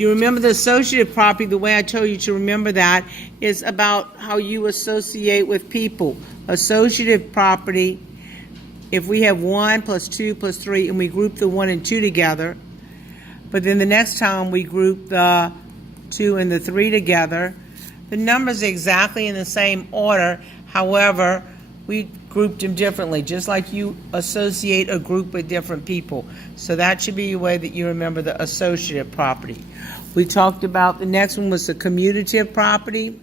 You remember the associative property, the way I told you to remember that, is about how you associate with people. Associative property, if we have 1 plus 2 plus 3 and we group the 1 and 2 together, but then the next time we group the 2 and the 3 together, the numbers are exactly in the same order. However, we grouped them differently, just like you associate a group with different people. So that should be a way that you remember the associative property. We talked about, the next one was the commutative property.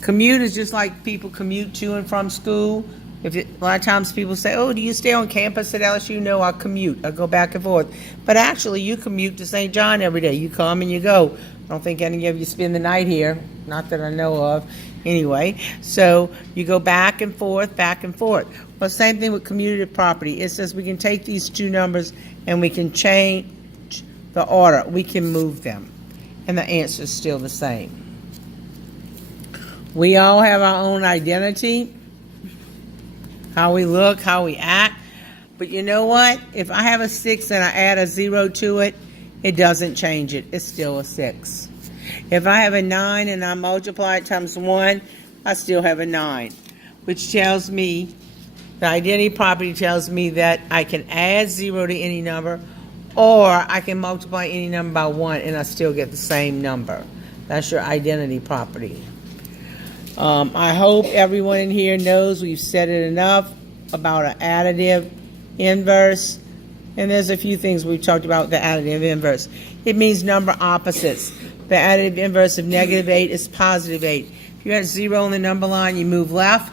Commute is just like people commute to and from school. A lot of times people say, oh, do you stay on campus at LSU? No, I commute. I go back and forth. But actually, you commute to St. John every day. You come and you go. I don't think any of you spend the night here. Not that I know of. Anyway, so you go back and forth, back and forth. Well, same thing with commutative property. It says we can take these two numbers and we can change the order. We can move them. And the answer is still the same. We all have our own identity. How we look, how we act. But you know what? If I have a 6 and I add a 0 to it, it doesn't change it. It's still a 6. If I have a 9 and I multiply it times 1, I still have a 9. Which tells me, the identity property tells me that I can add 0 to any number, or I can multiply any number by 1 and I still get the same number. That's your identity property. I hope everyone in here knows we've said it enough about an additive inverse. And there's a few things we've talked about with the additive inverse. It means number opposites. The additive inverse of -8 is +8. If you have 0 on the number line, you move left.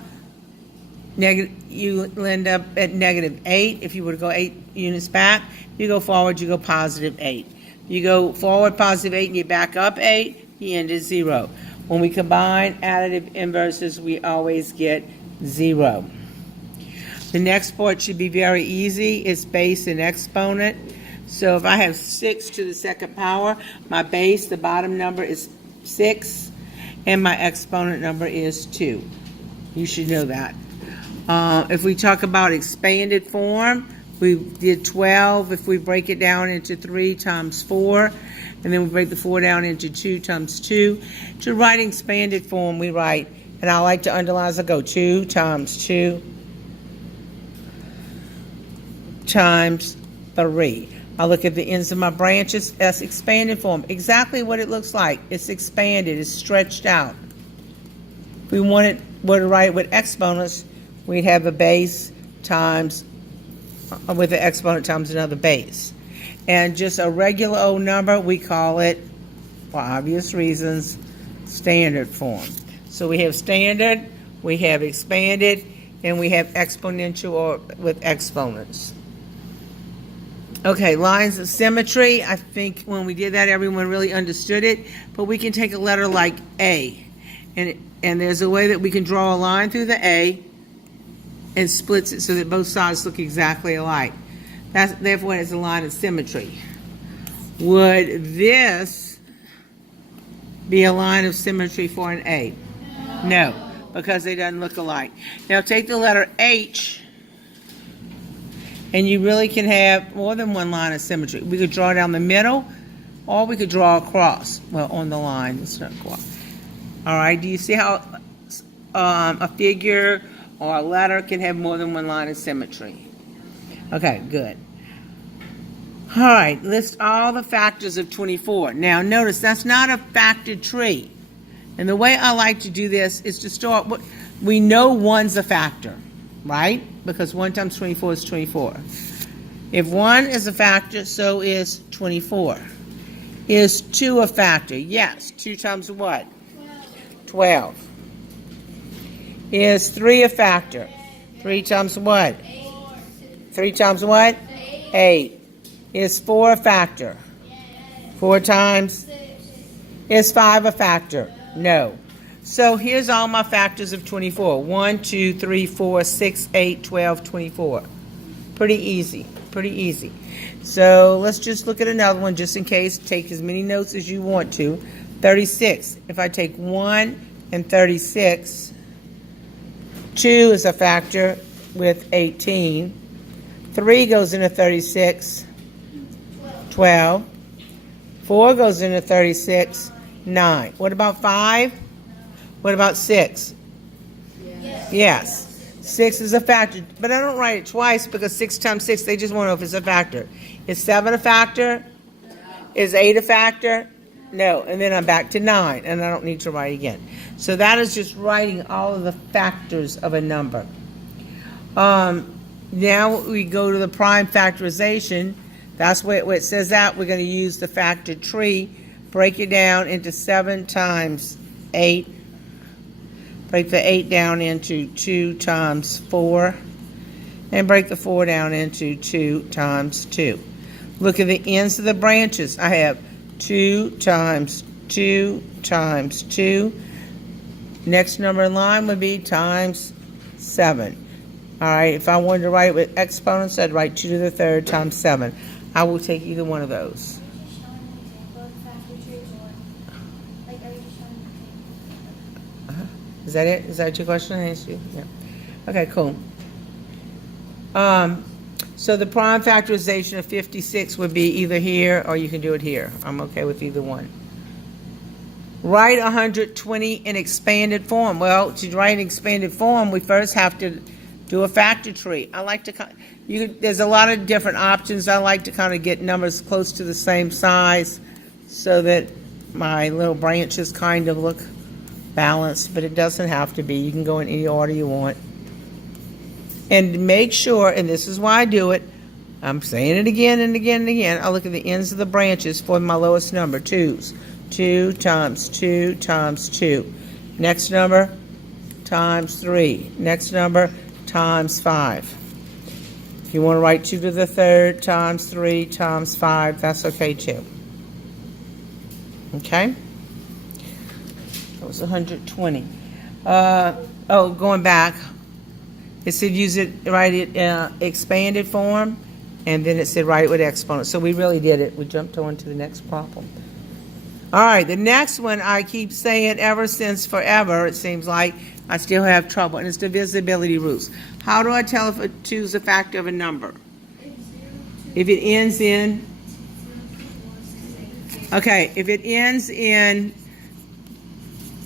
You end up at -8. If you were to go 8 units back, you go forward, you go +8. You go forward +8 and you back up 8, you end at 0. When we combine additive inverses, we always get 0. The next part should be very easy. It's base and exponent. So if I have 6 to the second power, my base, the bottom number, is 6, and my exponent number is 2. You should know that. If we talk about expanded form, we did 12. If we break it down into 3 times 4, and then we break the 4 down into 2 times 2. To write expanded form, we write, and I like to underline as I go, 2 times 2 times 3. I look at the ends of my branches. That's expanded form. Exactly what it looks like. It's expanded. It's stretched out. If we were to write with exponents, we'd have a base times, with the exponent times another base. And just a regular old number, we call it, for obvious reasons, standard form. So we have standard, we have expanded, and we have exponential or with exponents. Okay, lines of symmetry. I think when we did that, everyone really understood it. But we can take a letter like A, and there's a way that we can draw a line through the A and splits it so that both sides look exactly alike. Therefore, it's a line of symmetry. Would this be a line of symmetry for an A? No, because they doesn't look alike. Now take the letter H, and you really can have more than one line of symmetry. We could draw down the middle, or we could draw across. Well, on the line, it's not quite. All right, do you see how a figure or a letter can have more than one line of symmetry? Okay, good. All right, list all the factors of 24. Now, notice that's not a factored tree. And the way I like to do this is to start, we know 1's a factor, right? Because 1 times 24 is 24. If 1 is a factor, so is 24. Is 2 a factor? Yes. 2 times what? 12. Is 3 a factor? 3 times what? 3 times what? 8. Is 4 a factor? 4 times? Is 5 a factor? No. So here's all my factors of 24. 1, 2, 3, 4, 6, 8, 12, 24. Pretty easy. Pretty easy. So let's just look at another one just in case. Take as many notes as you want to. 36. If I take 1 and 36, 2 is a factor with 18. 3 goes into 36. 12. 4 goes into 36. 9. What about 5? What about 6? Yes. 6 is a factor, but I don't write it twice because 6 times 6, they just want to know if it's a factor. Is 7 a factor? Is 8 a factor? No. And then I'm back to 9, and I don't need to write again. So that is just writing all of the factors of a number. Now we go to the prime factorization. That's where it says that. We're going to use the factor tree. Break it down into 7 times 8. Break the 8 down into 2 times 4. And break the 4 down into 2 times 2. Look at the ends of the branches. I have 2 times 2 times 2. Next number in line would be times 7. All right, if I wanted to write it with exponents, I'd write 2 to the third times 7. I will take either one of those. Is that it? Is that your question I asked you? Yeah. Okay, cool. So the prime factorization of 56 would be either here or you can do it here. I'm okay with either one. Write 120 in expanded form. Well, to write in expanded form, we first have to do a factor tree. I like to, there's a lot of different options. I like to kind of get numbers close to the same size so that my little branches kind of look balanced, but it doesn't have to be. You can go in any order you want. And make sure, and this is why I do it, I'm saying it again and again and again, I look at the ends of the branches for my lowest number, 2's. 2 times 2 times 2. Next number, times 3. Next number, times 5. If you want to write 2 to the third times 3 times 5, that's okay too. Okay? That was 120. Going back, it said write it expanded form, and then it said write it with exponents. So we really did it. We jumped on to the next problem. All right, the next one I keep saying ever since forever, it seems like I still have trouble, and it's divisibility rules. How do I tell if a 2 is a factor of a number? If it ends in, okay, if it ends in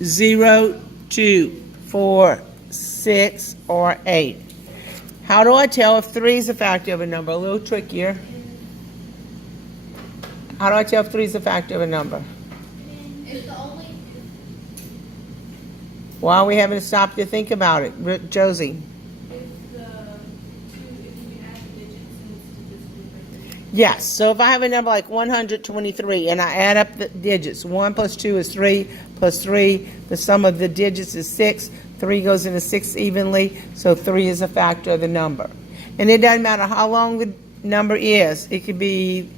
0, 2, 4, 6, or 8. How do I tell if 3 is a factor of a number? A little trickier. How do I tell if 3 is a factor of a number? Why are we having to stop to think about it, Josie? Yes, so if I have a number like 123 and I add up the digits, 1 plus 2 is 3, plus 3, the sum of the digits is 6, 3 goes into 6 evenly, so 3 is a factor of the number. And it doesn't matter how long the number is. It could be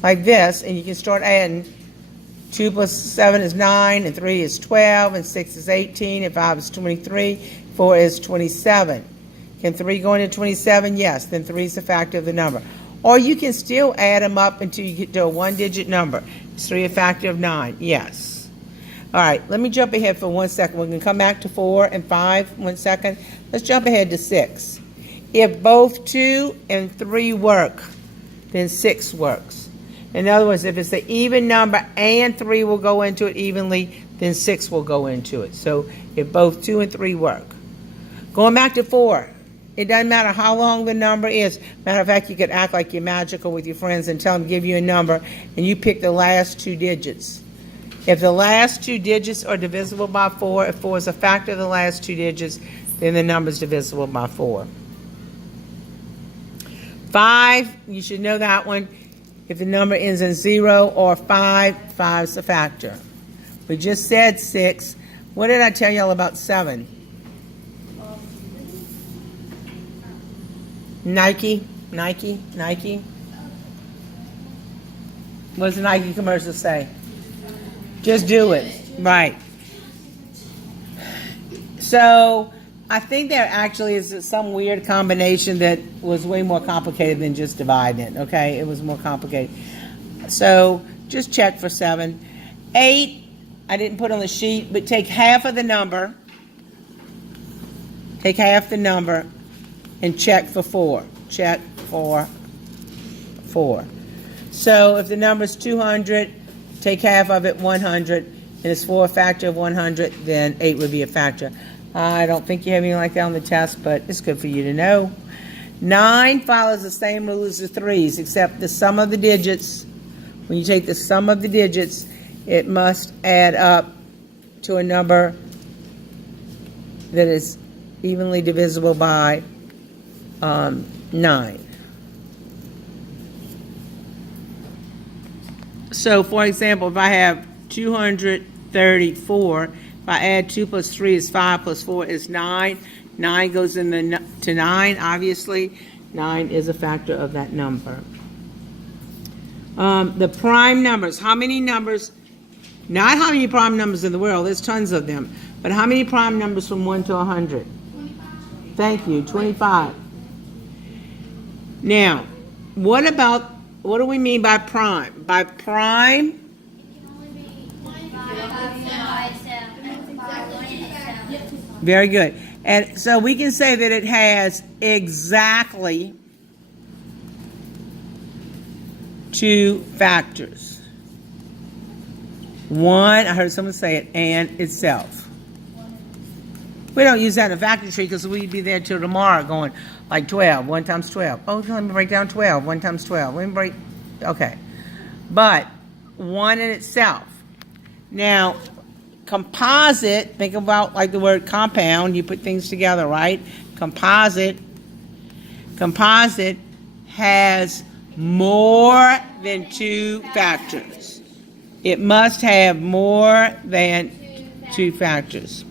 like this, and you can start adding. 2 plus 7 is 9, and 3 is 12, and 6 is 18, and 5 is 23, 4 is 27. Can 3 go into 27? Yes, then 3 is a factor of the number. Or you can still add them up until you get to a one-digit number. Is 3 a factor of 9? Yes. All right, let me jump ahead for 1 second. We're going to come back to 4 and 5 1 second. Let's jump ahead to 6. If both 2 and 3 work, then 6 works. In other words, if it's an even number and 3 will go into it evenly, then 6 will go into it. So if both 2 and 3 work. Going back to 4, it doesn't matter how long the number is. Matter of fact, you could act like you're magical with your friends and tell them to give you a number, and you pick the last 2 digits. If the last 2 digits are divisible by 4, if 4 is a factor of the last 2 digits, then the number is divisible by 4. 5, you should know that one. If the number ends in 0 or 5, 5 is a factor. We just said 6. What did I tell y'all about 7? Nike. What does the Nike commercial say? Just do it. Right. So I think there actually is some weird combination that was way more complicated than just dividing it, okay? It was more complicated. So just check for 7. 8, I didn't put on the sheet, but take half of the number. Take half the number and check for 4. Check for 4. So if the number is 200, take half of it, 100, and it's 4 a factor of 100, then 8 would be a factor. I don't think you have anything like that on the test, but it's good for you to know. 9 follows the same rule as the 3's, except the sum of the digits. When you take the sum of the digits, it must add up to a number that is evenly divisible by 9. So, for example, if I have 234, if I add 2 plus 3 is 5 plus 4 is 9. 9 goes to 9, obviously. 9 is a factor of that number. The prime numbers. How many numbers, not how many prime numbers in the world, there's tons of them, but how many prime numbers from 1 to 100? 25. Thank you, 25. Now, what do we mean by prime? By prime, It can only be 1 itself. very good. And so we can say that it has exactly 2 factors. 1, I heard someone say it, and itself. We don't use that in a factor tree because we'd be there till tomorrow going like 12, 1 times 12. Oh, let me break down 12, 1 times 12. Let me break, okay. But 1 in itself. Now, composite, think about like the word compound, you put things together, right? Composite has more than 2 factors. It must have more than 2 factors.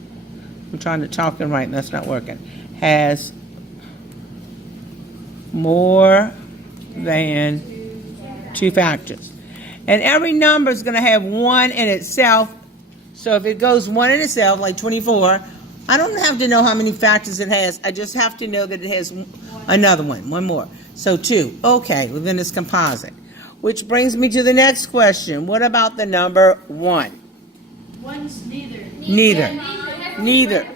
I'm trying to talk and write, and that's not working. Has more than 2 factors. And every number is going to have 1 in itself. So if it goes 1 in itself, like 24, I don't have to know how many factors it has. I just have to know that it has another one more. So 2. Okay, well then it's composite. Which brings me to the next question. What about the number 1? One's neither. Neither.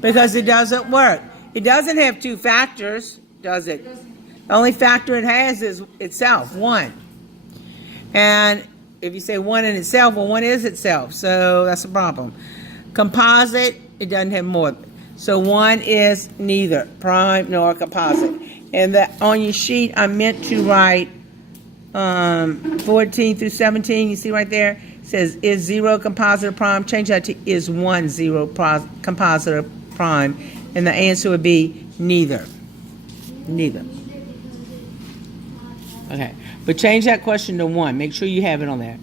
Because it doesn't work. It doesn't have 2 factors, does it? The only factor it has is itself, 1. And if you say 1 in itself, well, 1 is itself. So that's a problem. Composite, it doesn't have more. So 1 is neither prime nor composite. And on your sheet, I meant to write 14 through 17. You see right there? It says, is 0 composite or prime? Change that to is 1 0 composite or prime. And the answer would be neither. Neither. Okay. But change that question to 1. Make sure you have it on there.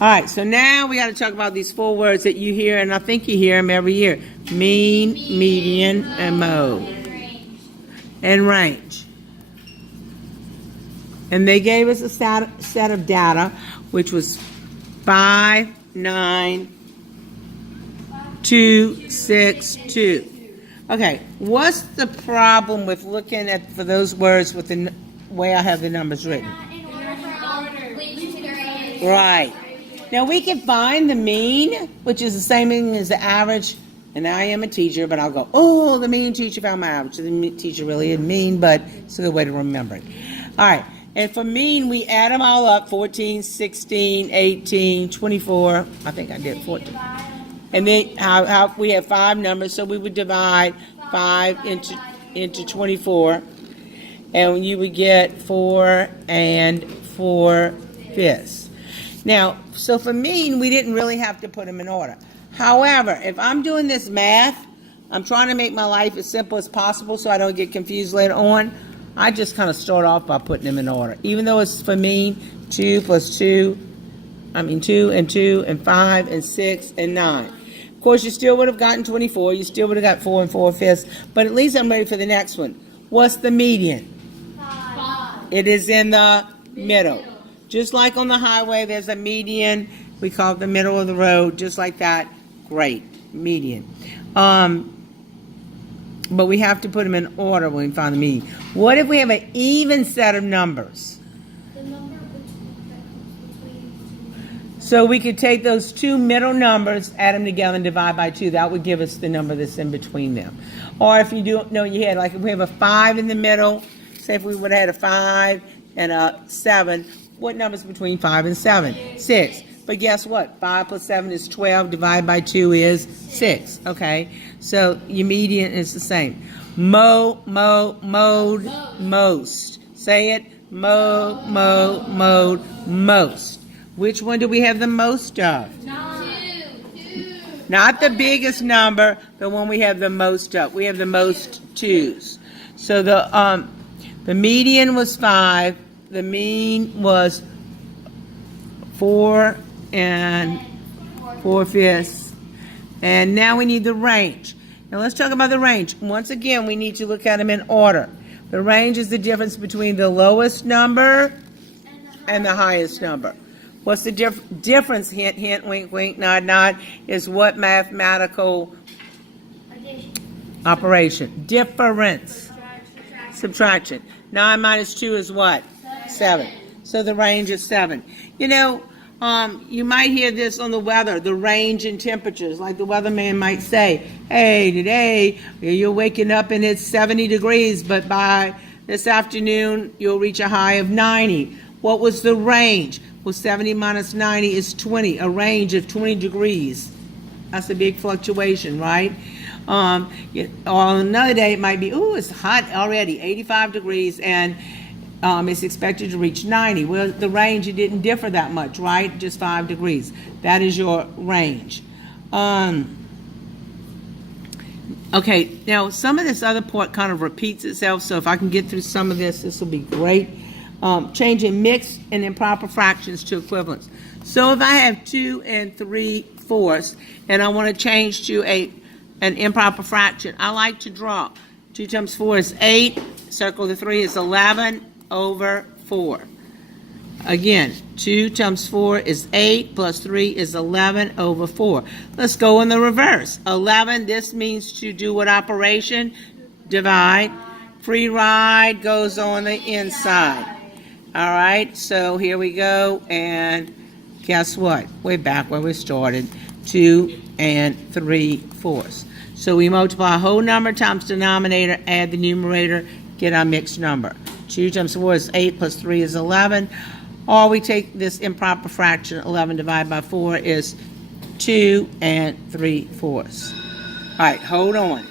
All right. So now we got to talk about these 4 words that you hear, and I think you hear them every year. Mean, median, and mode. And range. And they gave us a set of data, which was 5, 9, 2, 6, 2. Okay, what's the problem with looking at for those words with the way I have the numbers written? Right. Now we can find the mean, which is the same thing as the average. And I am a teacher, but I'll go, oh, the mean teacher found my average. The teacher really isn't mean, but it's a good way to remember it. All right. And for mean, we add them all up, 14, 16, 18, 24. I think I did 14. And then we have 5 numbers, so we would divide 5 into 24. And you would get 4 and 4/5. Now, so for mean, we didn't really have to put them in order. However, if I'm doing this math, I'm trying to make my life as simple as possible so I don't get confused later on. I just kind of start off by putting them in order. Even though it's for mean, 2 plus 2, 2 and 2 and 5 and 6 and 9. Of course, you still would have gotten 24. You still would have got 4 and 4/5. But at least I'm ready for the next one. What's the median? 5. It is in the middle. Just like on the highway, there's a median. We call it the middle of the road. Just like that. Great. Median. But we have to put them in order when we find the median. What if we have an even set of numbers? The number between. So we could take those 2 middle numbers, add them together, and divide by 2. That would give us the number that's in between them. Or if you don't know in your head, like if we have a 5 in the middle, say if we would have had a 5 and 7. What number's between 5 and 7? 6. But guess what? 5 plus 7 is 12. Divided by 2 is 6. Okay? So your median is the same. Mode, most. Say it. Mode, most. Which one do we have the most of? Not the biggest number, the one we have the most of. We have the most 2s. So the median was 5. The mean was 4 and 4/5. And now we need the range. Now let's talk about the range. Once again, we need to look at them in order. The range is the difference between the lowest number and the highest number. What's the difference? Hint, hint, wink, wink, nod, nod. Is what mathematical operation? Difference. Subtraction. 9 minus 2 is what? 7. So the range is 7. You know, you might hear this on the weather, the range in temperatures. Like the weatherman might say, hey, today you're waking up and it's 70 degrees, but by this afternoon you'll reach a high of 90. What was the range? Well, 70 minus 90 is 20, a range of 20 degrees. That's a big fluctuation, right? On another day, it might be, ooh, it's hot already, 85 degrees, and it's expected to reach 90. Well, the range, it didn't differ that much, right? Just 5 degrees. That is your range. Okay, now some of this other part kind of repeats itself, so if I can get through some of this, this will be great. Changing mixed and improper fractions to equivalents. So if I have 2 and 3/4, and I want to change to an improper fraction, I like to draw. 2 times 4 is 8. Circle the 3 is 11/4. Again, 2 times 4 is 8, plus 3 is 11/4. Let's go in the reverse. 11, this means to do what operation? Divide. Free ride goes on the inside. All right, so here we go, and guess what? Way back where we started, 2 and 3/4. So we multiply a whole number times denominator, add the numerator, get our mixed number. 2 times 4 is 8, plus 3 is 11. Or we take this improper fraction, 11 divided by 4 is 2 and 3/4. All right, hold on.